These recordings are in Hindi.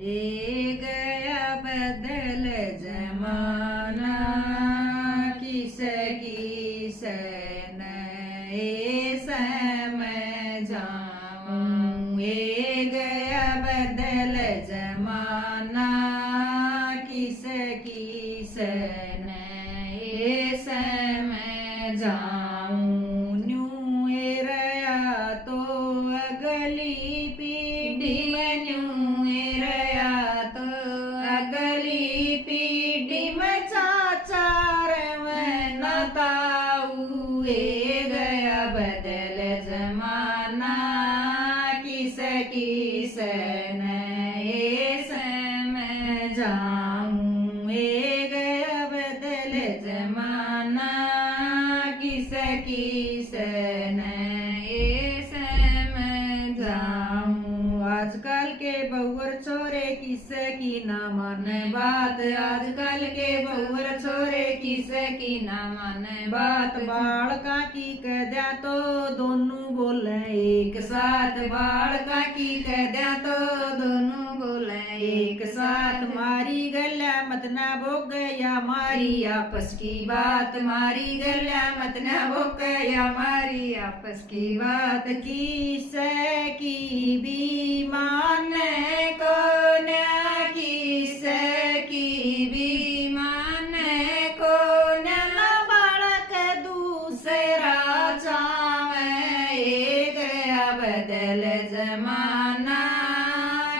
ये गया बदल जमाना किसकी सन ये समय जाऊं। ये गया बदल जमाना किसकी सन ये समय जाऊं। न्यू ये रया तो अगली पीढ़ी में न्यू ये रया तो अगली पीढ़ी में चाचार में नताऊ। ये गया बदल जमाना किसकी सन ये समय जाऊं। ये गया बदल जमाना किसकी सन ये समय जाऊं। आजकल के बहुर छोरे किसकी ना माने बात। आजकल के बहुर छोरे किसकी ना माने बात। बालका की कह दिया तो दोनों बोले एक साथ। बालका की कह दिया तो दोनों बोले एक साथ। मारी गल्या मत ना भोग या मारी आपस की बात। मारी गल्या मत ना भोग या मारी आपस की बात। किसकी भी माने को न्या किसकी भी माने को न्या बालक दूसरा चावे। ये गया बदल जमाना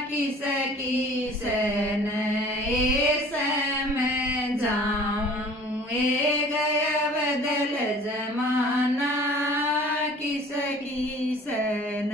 किसकी सन ये समय जाऊं। ये गया बदल जमाना किसकी सन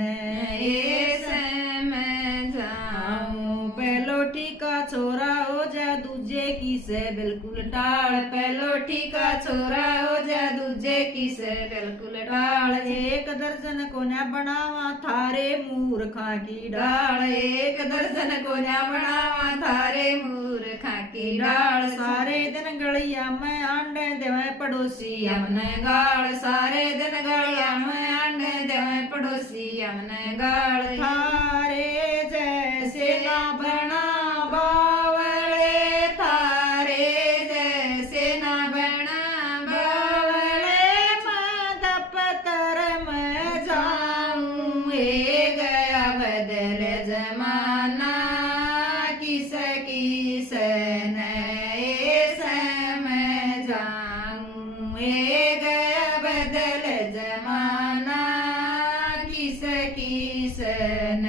ये समय जाऊं। पहलोठी का छोरा हो जा दूजे की से बिल्कुल टाल। पहलोठी का छोरा हो जा दूजे की से बिल्कुल टाल। एक दर्जन को न बनावा थारे मूर्खा की डाल। एक दर्जन को न बनावा थारे मूर्खा की डाल। सारे दिन गलिया में अंडे देवे पड़ोसी हमने गाल। सारे दिन गलिया में अंडे देवे पड़ोसी हमने गाल। थारे जैसे ना बना बावले। थारे जैसे ना बना बावले। मैं दफ्तर में जाऊं। ये गया बदल जमाना किसकी सन ये समय जाऊं। ये गया बदल जमाना किसकी सन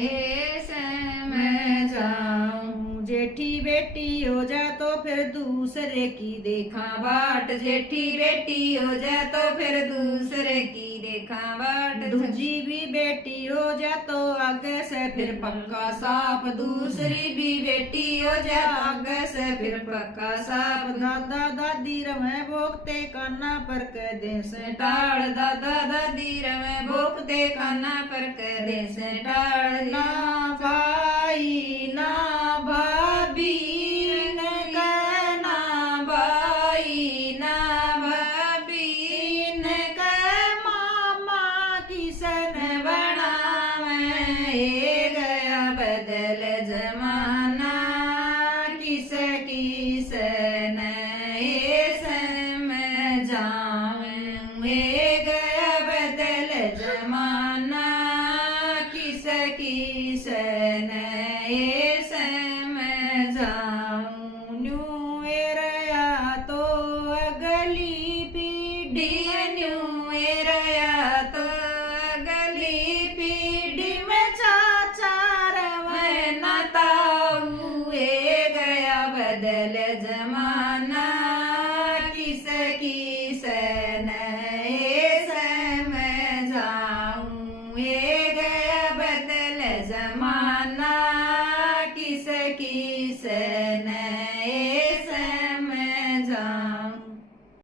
ये समय जाऊं। जेठी बेटी हो जा तो फिर दूसरे की देखा बाट। जेठी बेटी हो जा तो फिर दूसरे की देखा बाट। दूजी भी बेटी हो जा तो आगे से फिर पक्का साफ। दूसरी भी बेटी हो जा आगे से फिर पक्का साफ। दादा दादी रमे भोगते काना पर कह दे से टाल। दादा दादी रमे भोगते काना पर कह दे से टाल। ना भाई ना भाभी ने कहना भाई ना भाभी ने कह मामा किसन बनावे। ये गया बदल जमाना किसकी सन ये समय जाऊं। ये गया बदल जमाना किसकी सन ये समय जाऊं। न्यू ये रया तो अगली पीढ़ी। न्यू ये रया तो अगली पीढ़ी में चाचार में नताऊ। ये गया बदल जमाना किसकी सन ये समय जाऊं। ये गया बदल जमाना